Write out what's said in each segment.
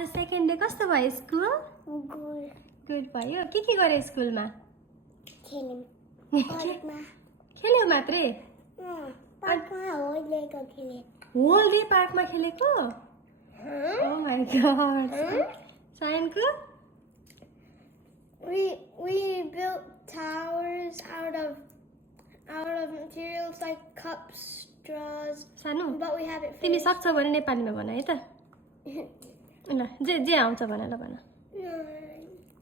आज second day कस्तो भयो स्कुल? गुड भयो। के गर्यो स्कुलमा? खेल्यो मात्रै? होल डे पार्कमा खेलेको? Oh my god. सायनको? We built towers out of materials like cups, straws. सानो But we haven't तिमी finished. सक्छौ भने नेपालीमा भन है त। ल जे आउँछ भन ल भन।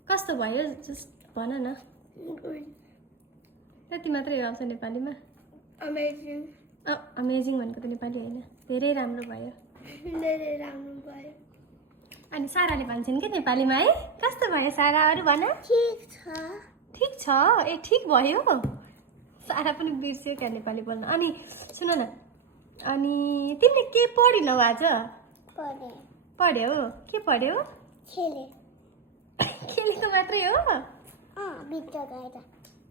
कस्तो भयो जस्ट भन न। त्यति मात्रै आउँछ नेपालीमा? Amazing. अमेजिङ भनेको त नेपाली होइन। धेरै राम्रो भयो। अनि साराले भन्छन् के नेपालीमा है? कस्तो भयो सारा? अरू भन। ठिक छ। ठिक छ? ए ठिक भयो? सारा पनि बिर्स्यो क्या नेपाली बोल्न। अनि सुन न, अनि तिमीले के पढिनौ आज? पढ्यौ? के पढ्यौ? खेलेको मात्रै हो?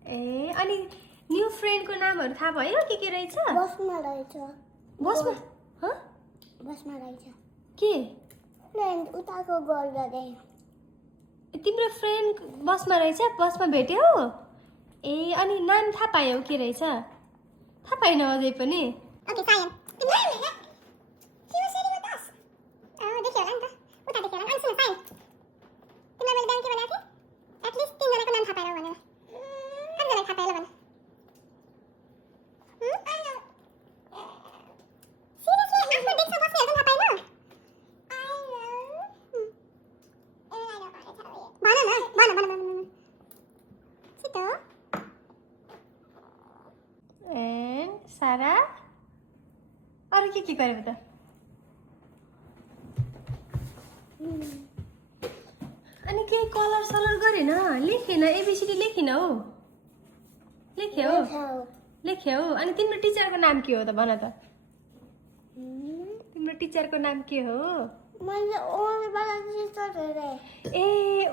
ए अनि न्यू फ्रेन्डको नामहरू थाहा भयो के रहेछ? बसमा? के? तिम्रो फ्रेन्ड बसमा रहेछ? बसमा भेट्यौ? ए अनि नाम थाहा पायौ के रहेछ? थाहा पाइन अझै पनि? सारा अरू के गर्यो त? अनि केही कलर सलर गरेन? लेखेन? एबिसिडी लेखिन हौ? लेख्यौ? अनि तिम्रो टिचरको नाम के हो त भन त? तिम्रो टिचरको नाम के हो? ए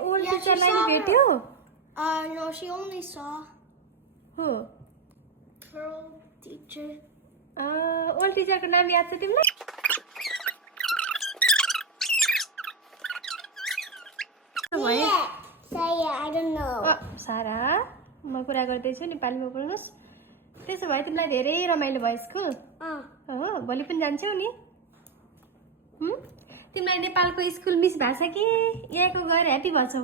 ओल्ड टिचरलाई नि भेट्यौ? No, she only saw हो her old teacher. ओल्ड टिचरको नाम याद छ तिमीलाई? I don't know. सारा म कुरा गर्दैछु नेपालीमा बोल्नुहोस्। त्यसो भए तिमीलाई धेरै रमाइलो भयो स्कुल? हो भोलि पनि जान्छौ नि? तिमीलाई नेपालको स्कुल मिस भएको छ कि यहाँको गएर ह्याप्पी भन्छौ?